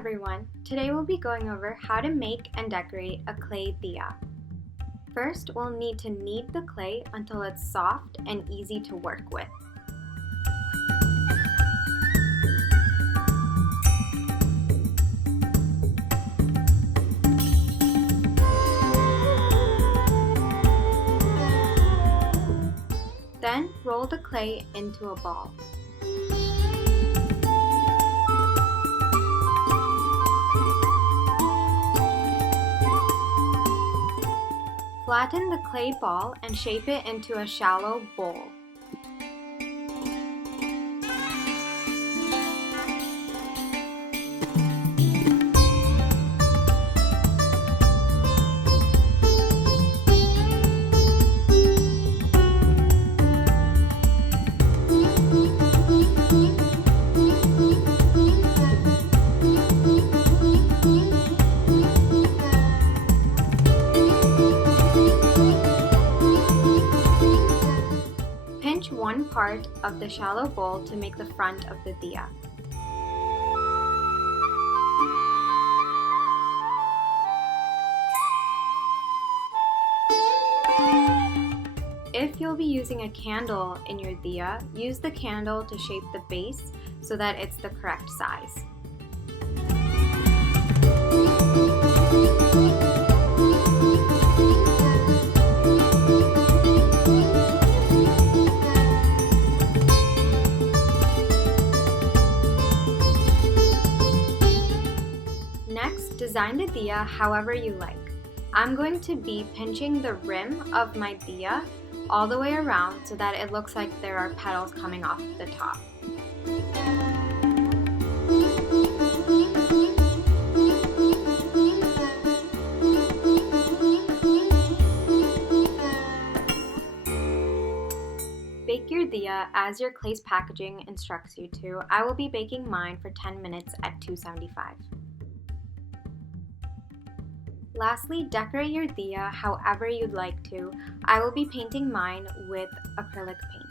everyone! Today we'll be going over how to make and decorate a clay diya. First, we'll need to knead the clay until it's soft and easy to work with. Then, roll the clay into a ball. Flatten the clay ball and shape it into a shallow bowl. Pinch one part of the shallow bowl to make the front of the diya. If you'll be using a candle in your diya, use the candle to shape the base so that it's the correct size. Next, design the diya however you like. I'm going to be pinching the rim of my diya all the way around so that it looks like there are petals coming off the top. Bake your diya as your clay's packaging instructs you to. I will be baking mine for 10 minutes at 275. Lastly, decorate your diya however you'd like to. I will be painting mine with acrylic paint.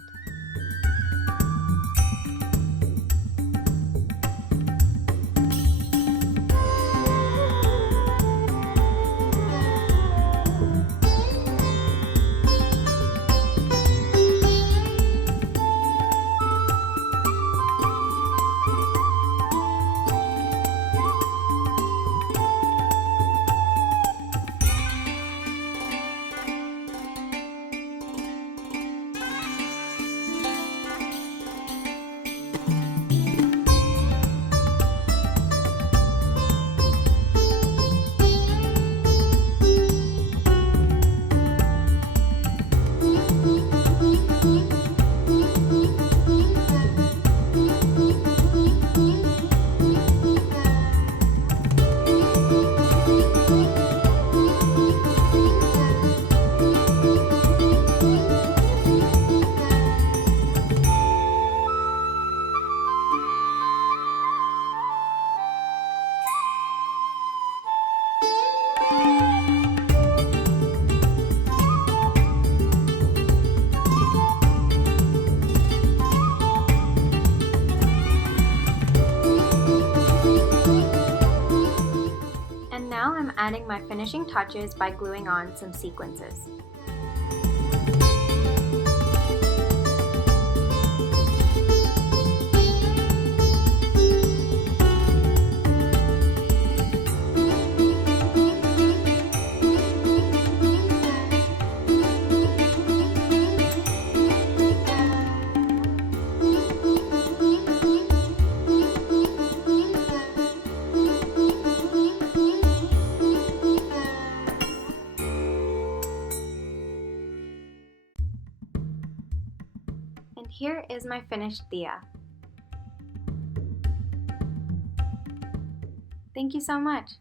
Now I'm adding my finishing touches by gluing on some sequences. And here is my finished diya. Thank you so much.